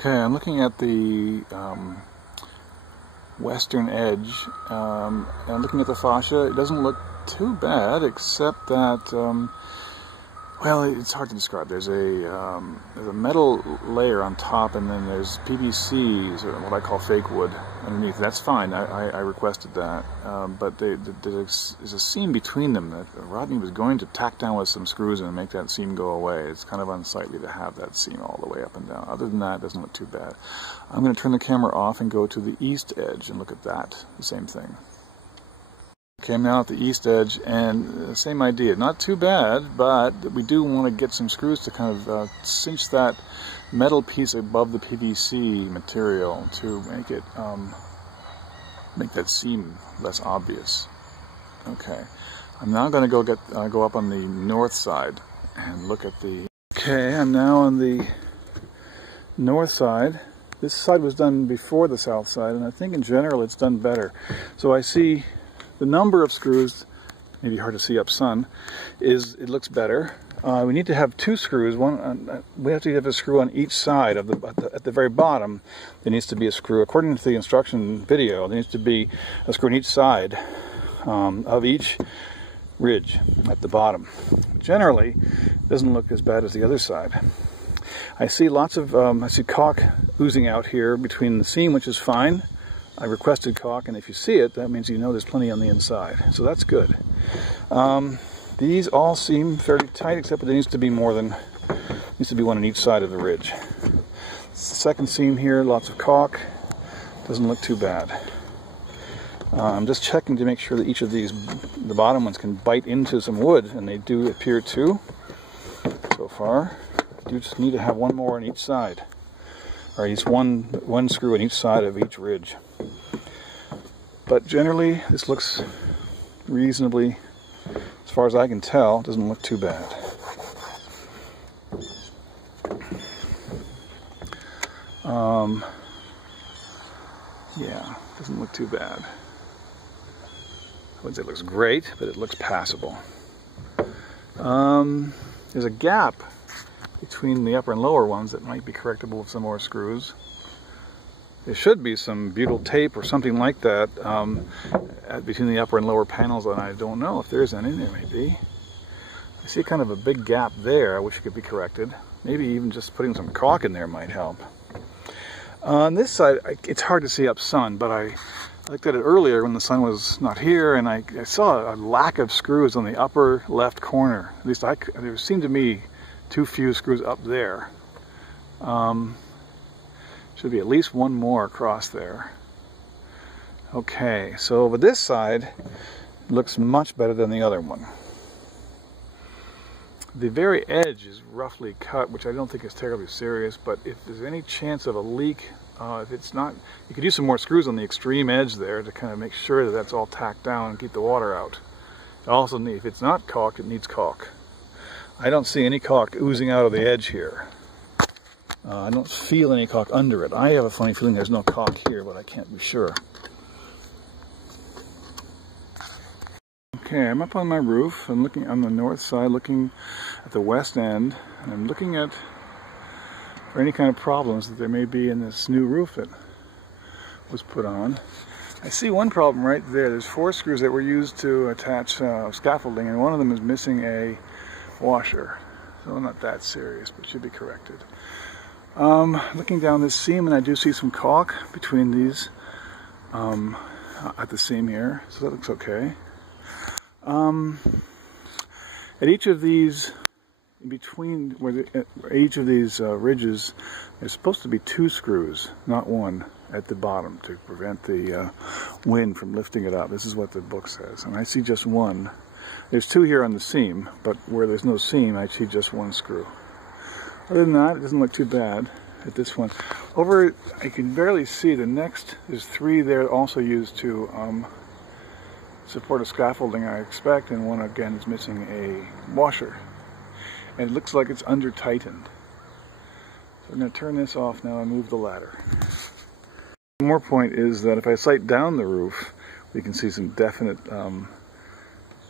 Okay, I'm looking at the western edge, and I'm looking at the fascia. It doesn't look too bad, except that, well, it's hard to describe. There's a metal layer on top, and then there's PVC, or what I call fake wood, underneath. That's fine. I requested that, but there's a seam between them that Rodney was going to tack down with some screws and make that seam go away. It's kind of unsightly to have that seam all the way up and down. Other than that, it doesn't look too bad. I'm going to turn the camera off and go to the east edge and look at that. The same thing. Okay, I'm now at the east edge, and the same idea. Not too bad, but we do want to get some screws to kind of cinch that metal piece above the PVC material to make it make that seam less obvious. Okay, I'm now going to go up on the north side and look at the. Okay, I'm now on the north side. This side was done before the south side, and I think in general it's done better. So I see the number of screws, maybe hard to see up sun, it looks better. We need to have two screws. We have to have a screw on each side of at the very bottom. There needs to be a screw. According to the instruction video, there needs to be a screw on each side of each ridge at the bottom. Generally, it doesn't look as bad as the other side. I see lots of I see caulk oozing out here between the seam, which is fine. I requested caulk, and if you see it, that means you know there's plenty on the inside. So that's good. These all seem fairly tight, except that there needs to be one on each side of the ridge. It's the second seam here, lots of caulk. Doesn't look too bad. I'm just checking to make sure that each of these, the bottom ones, can bite into some wood, and they do appear to, so far. You just need to have one more on each side, or at least one screw on each side of each ridge. But generally, this looks reasonably, as far as I can tell, doesn't look too bad. Yeah, doesn't look too bad. I wouldn't say it looks great, but it looks passable. There's a gap between the upper and lower ones that might be correctable with some more screws. There should be some butyl tape or something like that between the upper and lower panels, and I don't know if there's any. There may be. I see kind of a big gap there. I wish it could be corrected. Maybe even just putting some caulk in there might help. On this side, it's hard to see up sun, but I looked at it earlier when the sun was not here, and I saw a lack of screws on the upper left corner. At least there seemed to me too few screws up there. Should be at least one more across there. Okay, so with this side, it looks much better than the other one. The very edge is roughly cut, which I don't think is terribly serious, but if there's any chance of a leak, if it's not, you could use some more screws on the extreme edge there to kind of make sure that that's all tacked down and keep the water out. Also, if it's not caulked, it needs caulk. I don't see any caulk oozing out of the edge here. I don't feel any caulk under it. I have a funny feeling there's no caulk here, but I can't be sure. Okay, I'm up on my roof. I'm looking on the north side, looking at the west end, and I'm looking for any kind of problems that there may be in this new roof that was put on. I see one problem right there. There's 4 screws that were used to attach scaffolding, and one of them is missing a washer. So not that serious, but should be corrected. Looking down this seam, and I do see some caulk between these at the seam here, so that looks okay. At each of these, in between each of these ridges, there's supposed to be 2 screws, not 1, at the bottom to prevent the wind from lifting it up. This is what the book says, and I see just 1. There's 2 here on the seam, but where there's no seam, I see just 1 screw. Other than that, it doesn't look too bad at this one. Over, I can barely see the next. There's 3 there also used to support a scaffolding, I expect, and one again is missing a washer. And it looks like it's under tightened. So I'm going to turn this off now and move the ladder. One more point is that if I sight down the roof, we can see some definite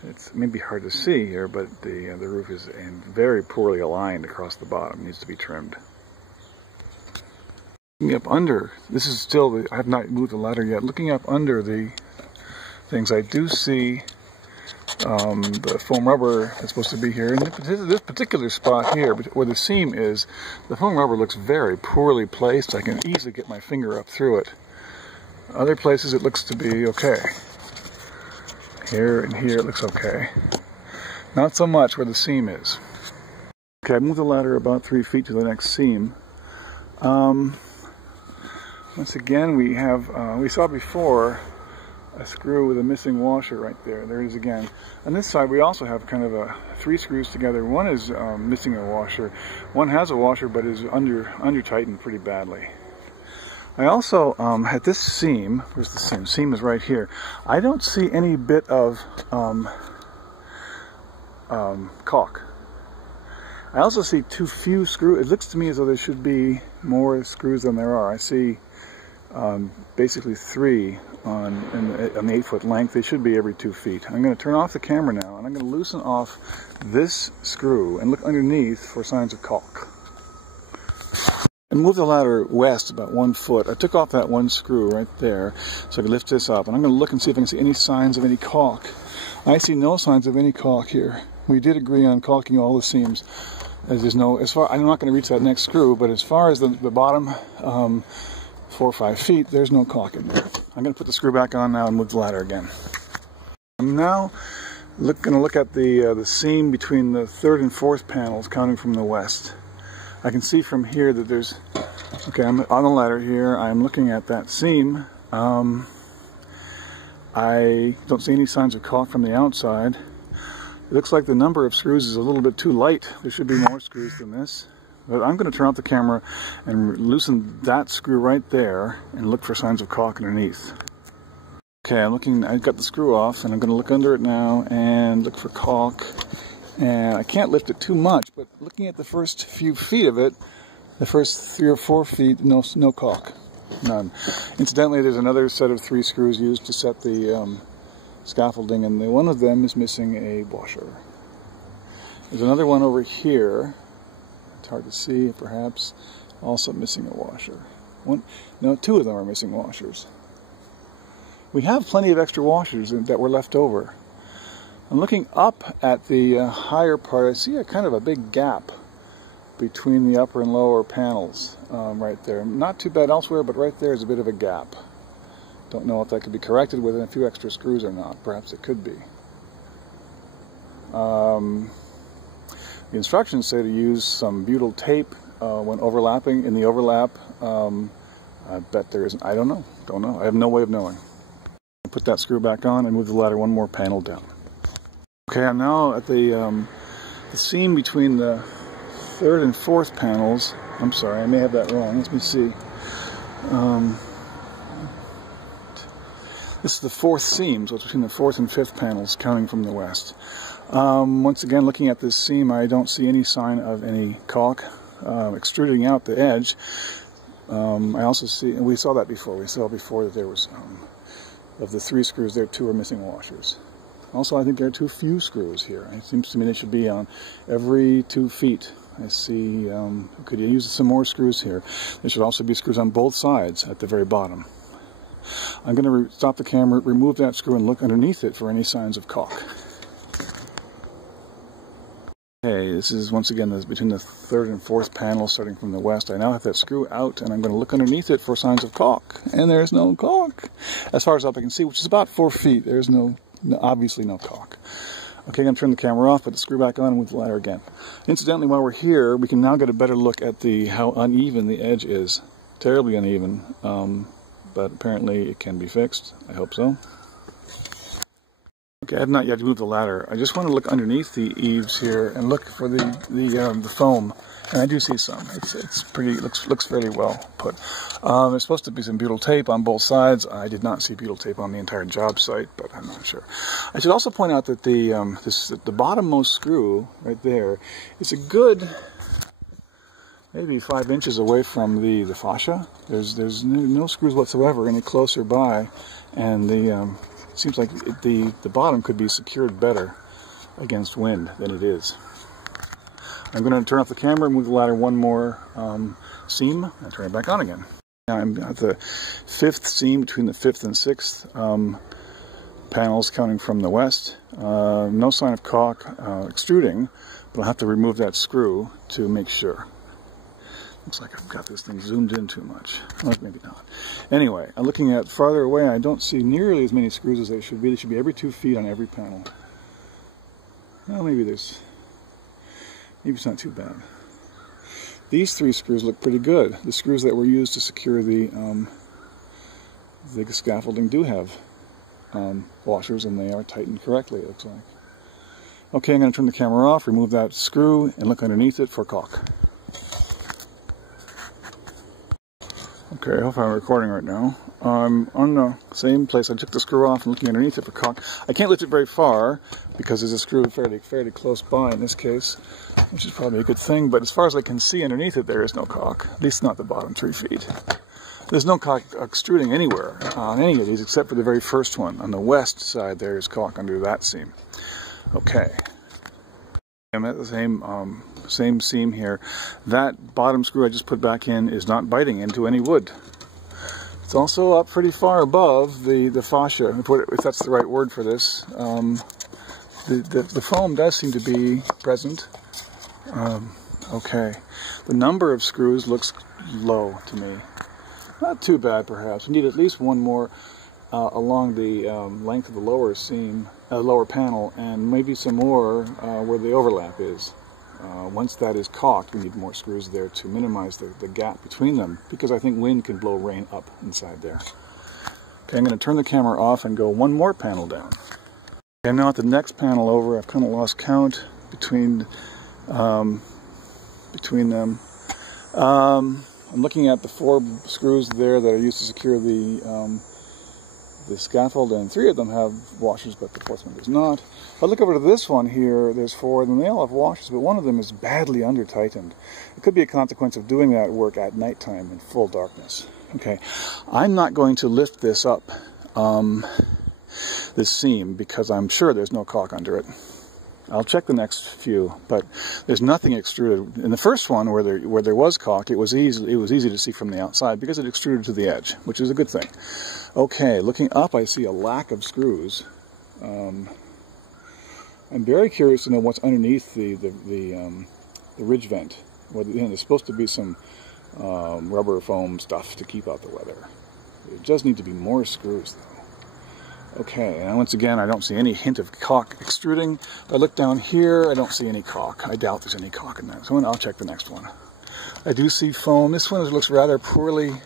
it's maybe hard to see here, but the roof is very poorly aligned across the bottom. It needs to be trimmed. Looking up under, this is still, I have not moved the ladder yet. Looking up under the things, I do see the foam rubber that's supposed to be here. And this particular spot here, where the seam is, the foam rubber looks very poorly placed. I can easily get my finger up through it. Other places it looks to be okay. Here and here it looks okay. Not so much where the seam is. Okay, I moved the ladder about 3 feet to the next seam. Once again, we have, we saw before a screw with a missing washer right there. There it is again. On this side, we also have kind of 3 screws together. One is missing a washer. One has a washer, but is under tightened pretty badly. I also, at this seam, where's the seam? Seam is right here. I don't see any bit of caulk. I also see too few screws. It looks to me as though there should be more screws than there are. I see basically 3 on the 8-foot length. They should be every 2 feet. I'm going to turn off the camera now, and I'm going to loosen off this screw and look underneath for signs of caulk. And move the ladder west about 1 foot. I took off that one screw right there so I could lift this up, and I'm going to look and see if I can see any signs of any caulk. I see no signs of any caulk here. We did agree on caulking all the seams. There's no, I'm not going to reach that next screw, but as far as the bottom 4 or 5 feet, there's no caulk in there. I'm going to put the screw back on now and move the ladder again. I'm now going to look at the seam between the 3rd and 4th panels, counting from the west. I can see from here that there's, okay, I'm on the ladder here, I'm looking at that seam. I don't see any signs of caulk from the outside. It looks like the number of screws is a little bit too light. There should be more screws than this. But I'm going to turn off the camera and loosen that screw right there and look for signs of caulk underneath. Okay, I've got the screw off, and I'm going to look under it now and look for caulk. And I can't lift it too much, but looking at the first few feet of it, the first 3 or 4 feet, no caulk. None. Incidentally, there's another set of 3 screws used to set the scaffolding, and one of them is missing a washer. There's another one over here. It's hard to see, perhaps, also missing a washer. 2 of them are missing washers. We have plenty of extra washers that were left over. I'm looking up at the higher part. I see a kind of a big gap between the upper and lower panels right there. Not too bad elsewhere, but right there is a bit of a gap. Don't know if that could be corrected with a few extra screws or not. Perhaps it could be. The instructions say to use some butyl tape when overlapping. In the overlap, I bet there isn't. I don't know. Don't know. I have no way of knowing. I'll put that screw back on and move the ladder 1 more panel down. Okay, I'm now at the seam between the 3rd and 4th panels. I'm sorry, I may have that wrong. Let me see. This is the 4th seam, so it's between the 4th and 5th panels, counting from the west. Once again, looking at this seam, I don't see any sign of any caulk extruding out the edge. I also see, and we saw that before. We saw before that there was, of the 3 screws there, 2 are missing washers. Also, I think there are too few screws here. It seems to me they should be on every 2 feet. I see, could you use some more screws here? There should also be screws on both sides at the very bottom. I'm going to stop the camera, remove that screw, and look underneath it for any signs of caulk. Okay, this is once again between the 3rd and 4th panel, starting from the west. I now have that screw out, and I'm going to look underneath it for signs of caulk. And there's no caulk, as far as up I can see, which is about 4 feet. There's obviously no caulk. Okay, I'm going to turn the camera off, put the screw back on, and move the ladder again. Incidentally, while we're here, we can now get a better look at how uneven the edge is. Terribly uneven, but apparently it can be fixed. I hope so. Okay, I have not yet moved the ladder. I just want to look underneath the eaves here and look for the foam, and I do see some. It's pretty. Looks fairly well put. There's supposed to be some butyl tape on both sides. I did not see butyl tape on the entire job site, but I'm not sure. I should also point out that the bottommost screw right there is a good maybe 5 inches away from the fascia. There's no screws whatsoever any closer by, and it seems like the bottom could be secured better against wind than it is. I'm going to turn off the camera, move the ladder 1 more seam, and turn it back on again. I'm at the 5th seam between the 5th and 6th panels, counting from the west. No sign of caulk extruding, but I'll have to remove that screw to make sure. Looks like I've got this thing zoomed in too much. Well, maybe not. Anyway, I'm looking at farther away. I don't see nearly as many screws as they should be. They should be every 2 feet on every panel. Well, maybe it's not too bad. These 3 screws look pretty good. The screws that were used to secure the scaffolding do have washers, and they are tightened correctly, it looks like. Okay, I'm going to turn the camera off, remove that screw, and look underneath it for caulk. Okay, I hope I'm recording right now. I'm on the same place. I took the screw off and looking underneath it for caulk. I can't lift it very far because there's a screw fairly close by in this case, which is probably a good thing. But as far as I can see underneath it, there is no caulk, at least not the bottom 3 feet. There's no caulk extruding anywhere on any of these except for the very first one. On the west side, there is caulk under that seam. Okay. I'm at the same seam here. That bottom screw I just put back in is not biting into any wood. It's also up pretty far above the fascia, if that's the right word for this. The foam does seem to be present. Okay. The number of screws looks low to me. Not too bad, perhaps. We need at least one more along the length of the lower seam, lower panel, and maybe some more where the overlap is. Once that is caulked, we need more screws there to minimize the gap between them, because I think wind can blow rain up inside there. Okay, I'm going to turn the camera off and go one more panel down. Okay, I'm now at the next panel over. I've kind of lost count between them. I'm looking at the 4 screws there that are used to secure the scaffold, and 3 of them have washers, but the 4th one does not. If I look over to this one here, there's 4, and they all have washers, but one of them is badly under-tightened. It could be a consequence of doing that work at nighttime in full darkness. Okay, I'm not going to lift this up, this seam, because I'm sure there's no caulk under it. I'll check the next few, but there's nothing extruded. In the first one, where there was caulk, it was easy to see from the outside because it extruded to the edge, which is a good thing. Okay, looking up, I see a lack of screws. I'm very curious to know what's underneath the ridge vent. Well, there's supposed to be some rubber foam stuff to keep out the weather. There does need to be more screws, though. Okay, and once again, I don't see any hint of caulk extruding. If I look down here, I don't see any caulk. I doubt there's any caulk in that. So I'll check the next one. I do see foam. This one looks rather poorly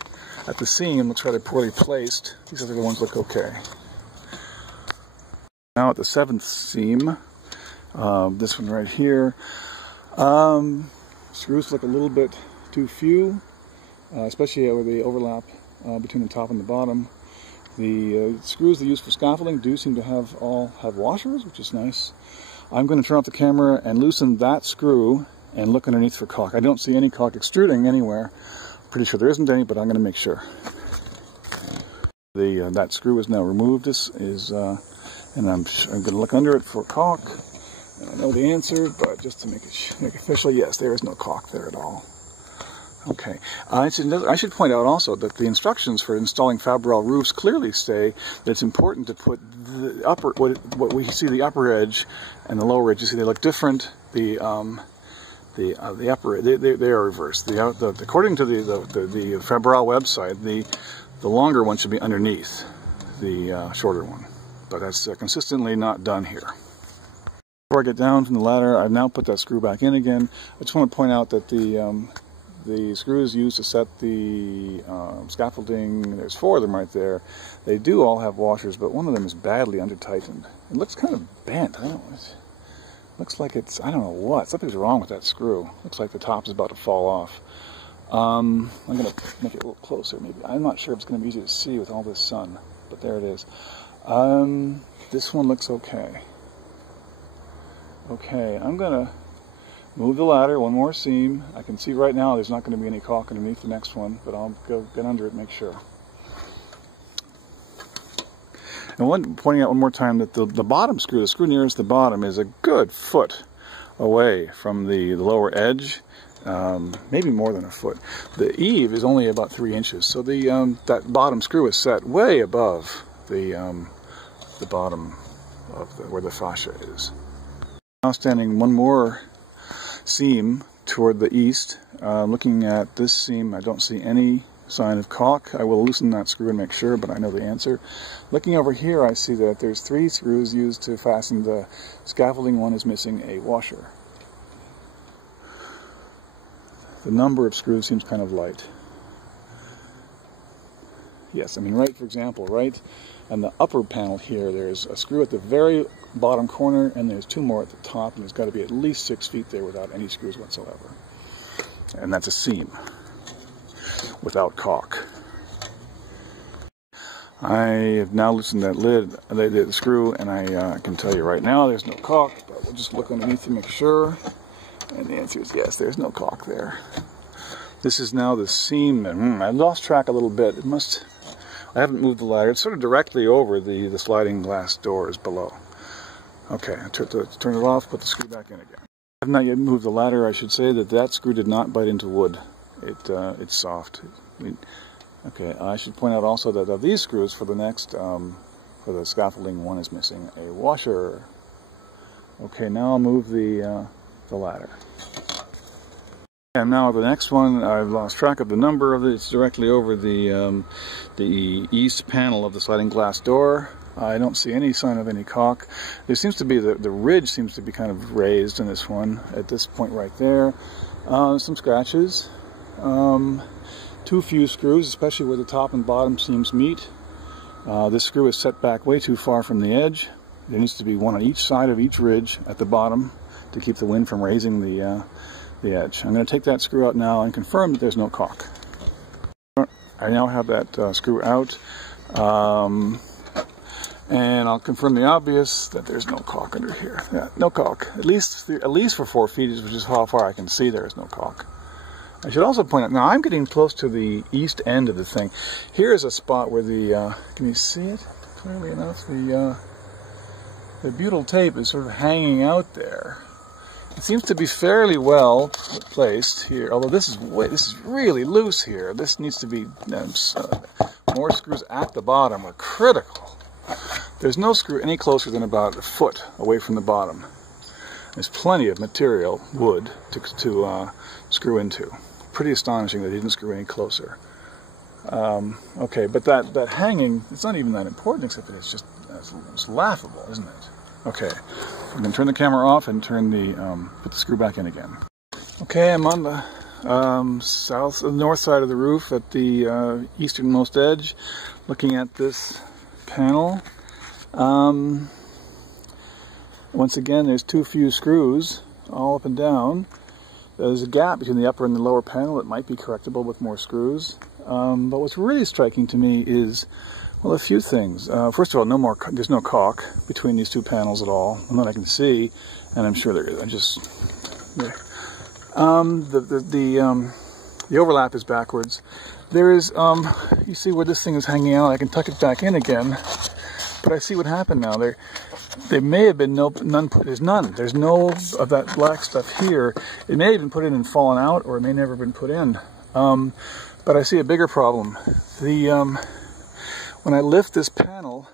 at the seam, looks rather poorly placed. These other ones look okay. Now at the 7th seam, this one right here, screws look a little bit too few, especially where they overlap between the top and the bottom. The screws they use for scaffolding do seem to all have washers, which is nice. I'm going to turn off the camera and loosen that screw and look underneath for caulk. I don't see any caulk extruding anywhere. Pretty sure there isn't any, but I'm going to make sure. That screw is now removed. And I'm going to look under it for caulk. And I know the answer, but just to make it official, yes, there is no caulk there at all. Okay. I should point out also that the instructions for installing Fabral roofs clearly say that it's important to put the upper, what we see, the upper edge and the lower edge. You see, they look different. The upper, they are reversed. According to the Fabral website, the longer one should be underneath the shorter one, but that's consistently not done here. Before I get down from the ladder, I've now put that screw back in again. I just want to point out that the screws used to set the scaffolding, there's 4 of them right there. They do all have washers, but one of them is badly under-tightened. It looks kind of bent. I don't know. It looks like it's, I don't know what. Something's wrong with that screw. Looks like the top is about to fall off. I'm going to make it a little closer, maybe. I'm not sure if it's going to be easy to see with all this sun, but there it is. This one looks okay. Okay, I'm going to move the ladder, one more seam. I can see right now there's not going to be any caulk underneath the next one, but I'll go get under it and make sure. And pointing out one more time that the bottom screw, the screw nearest the bottom, is a good foot away from the lower edge, maybe more than a foot. The eave is only about 3 inches, so the that bottom screw is set way above the bottom of where the fascia is. Now standing one more seam toward the east. Looking at this seam, I don't see any sign of caulk. I will loosen that screw and make sure, but I know the answer. Looking over here, I see that there's 3 screws used to fasten the scaffolding. One is missing a washer. The number of screws seems kind of light. Yes, I mean, right, for example, right on the upper panel here, there's a screw at the very bottom corner, and there's 2 more at the top, and there's got to be at least 6 feet there without any screws whatsoever. And that's a seam without caulk. I have now loosened that lid, the screw, and I can tell you right now there's no caulk, but we'll just look underneath to make sure. And the answer is yes, there's no caulk there. This is now the seam, and I lost track a little bit. I haven't moved the ladder. It's sort of directly over the sliding glass doors below. Okay, I turn it off, put the screw back in again. I have not yet moved the ladder. I should say that screw did not bite into wood. It's soft. Okay, I should point out also that of these screws for the next, for the scaffolding, one is missing a washer. Okay, now I'll move the ladder. And now the next one, I've lost track of the number of it. It's directly over the east panel of the sliding glass door. I don't see any sign of any caulk. There seems to be, the ridge seems to be kind of raised in this one, at this point right there. Some scratches. Too few screws, especially where the top and bottom seams meet. This screw is set back way too far from the edge. There needs to be one on each side of each ridge at the bottom to keep the wind from raising the edge. I'm going to take that screw out now and confirm that there's no caulk. I now have that screw out, and I'll confirm the obvious, that there's no caulk under here. Yeah, no caulk. At least for 4 feet, which is how far I can see, there is no caulk. I should also point out, now I'm getting close to the east end of the thing. Here is a spot where the, can you see it clearly enough? The butyl tape is sort of hanging out there. It seems to be fairly well placed here, although this is really loose here. This needs to be, more screws at the bottom are critical. There's no screw any closer than about a foot away from the bottom. There's plenty of material, wood, to screw into. Pretty astonishing that he didn't screw any closer. Okay, but that hanging, it's not even that important, except that it's laughable, isn't it? Okay, I'm going to turn the camera off and put the screw back in again. Okay, I'm on the north side of the roof at the easternmost edge, looking at this panel. Once again, there's too few screws all up and down. There's a gap between the upper and the lower panel that might be correctable with more screws. But what's really striking to me is, well, a few things. First of all, there's no caulk between these 2 panels at all, and that I can see, and I'm sure there is. The overlap is backwards. There is, you see where this thing is hanging out. I can tuck it back in again, but I see what happened now. There may have been there's none. There's no of that black stuff here. It may have been put in and fallen out, or it may never have been put in. But I see a bigger problem. When I lift this panel,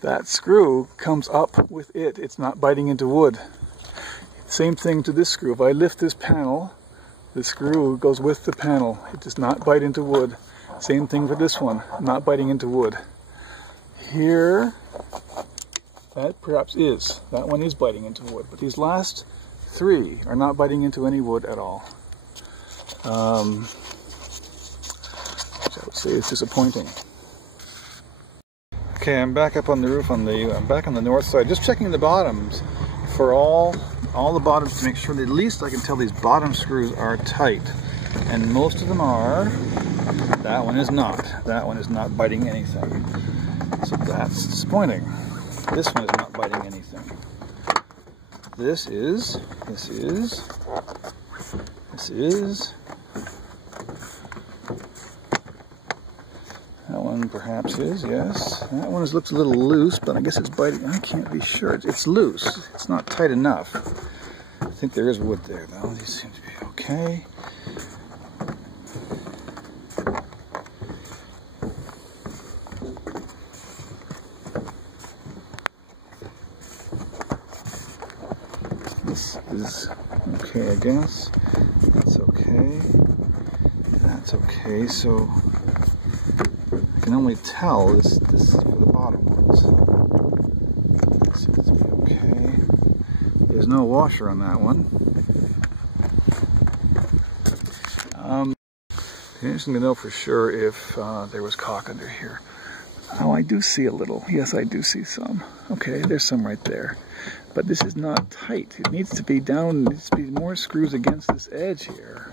that screw comes up with it. It's not biting into wood. Same thing to this screw. If I lift this panel, the screw goes with the panel. It does not bite into wood. Same thing for this one, not biting into wood. Here, that perhaps is. That one is biting into wood. But these last 3 are not biting into any wood at all. Which I would say is disappointing. Okay, I'm back up on the roof. I'm back on the north side, just checking the bottoms for all the bottoms to make sure that at least I can tell these bottom screws are tight, and most of them are. That one is not. That one is not biting anything, so that's disappointing. This one is not biting anything. This is. That one perhaps is, yes. That one looks a little loose, but I guess it's biting. I can't be sure. It's loose. It's not tight enough. I think there is wood there, though. These seem to be okay. okay. This is okay, I guess. That's okay. That's okay. So I can only tell this is for the bottom ones. This seems to be okay. There's no washer on that one. Interesting to know for sure if there was caulk under here. Oh, I do see a little. Yes, I do see some. Okay, there's some right there. But this is not tight. It needs to be down. There needs to be more screws against this edge here.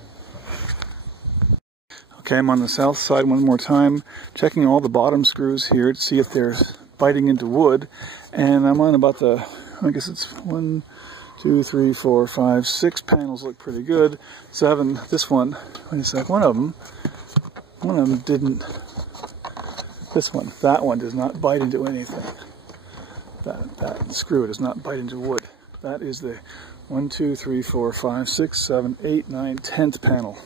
Okay, I'm on the south side one more time, checking all the bottom screws here to see if they're biting into wood. And I'm on about the, I guess it's 1, 2, 3, 4, 5, 6 panels look pretty good. 7, this one, wait a sec, one of them didn't, that one does not bite into anything. That screw does not bite into wood. That is the 1, 2, 3, 4, 5, 6, 7, 8, 9, 10th panel.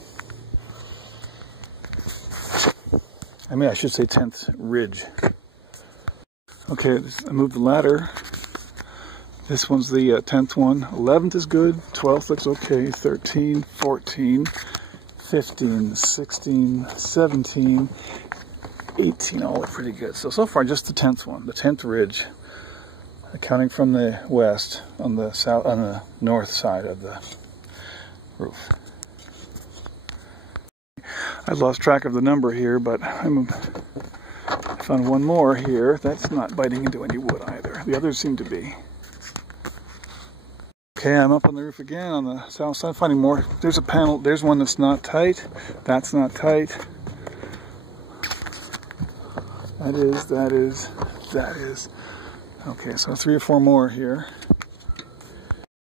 I mean, I should say 10th ridge. Okay, I moved the ladder. This one's the 10th one. 11th is good. 12th looks okay. 13, 14, 15, 16, 17, 18 all look pretty good. So far just the 10th one, the 10th ridge, accounting from the west on the north side of the roof. I lost track of the number here, but I found one more here. That's not biting into any wood either. The others seem to be. Okay, I'm up on the roof again on the south side, finding more. There's a panel, there's one that's not tight. That's not tight. That is. Okay, so 3 or 4 more here.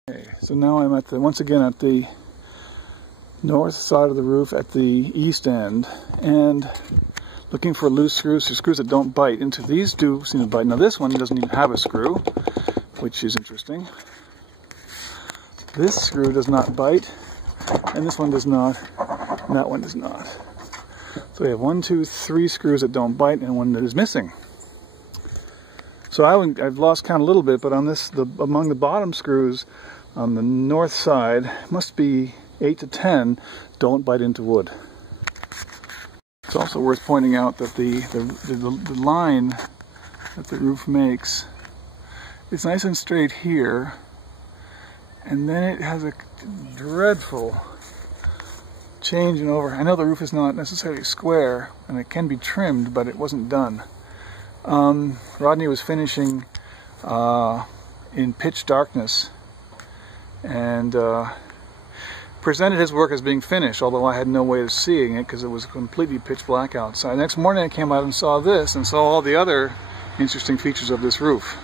Okay, so now I'm at once again at the north side of the roof at the east end, and looking for loose screws, or screws that don't bite into. These do seem to bite. Now this one doesn't even have a screw, which is interesting. This screw does not bite, and this one does not, and that one does not. So we have 1, 2, 3 screws that don't bite, and one that is missing. So I've lost count a little bit, but on this, among the bottom screws on the north side, must be 8 to 10 don't bite into wood. It's also worth pointing out that the line that the roof makes is nice and straight here, and then it has a dreadful change in over. I know the roof is not necessarily square, and it can be trimmed, but it wasn't done. Rodney was finishing in pitch darkness, and presented his work as being finished, although I had no way of seeing it because it was completely pitch black outside. The next morning I came out and saw this, and saw all the other interesting features of this roof.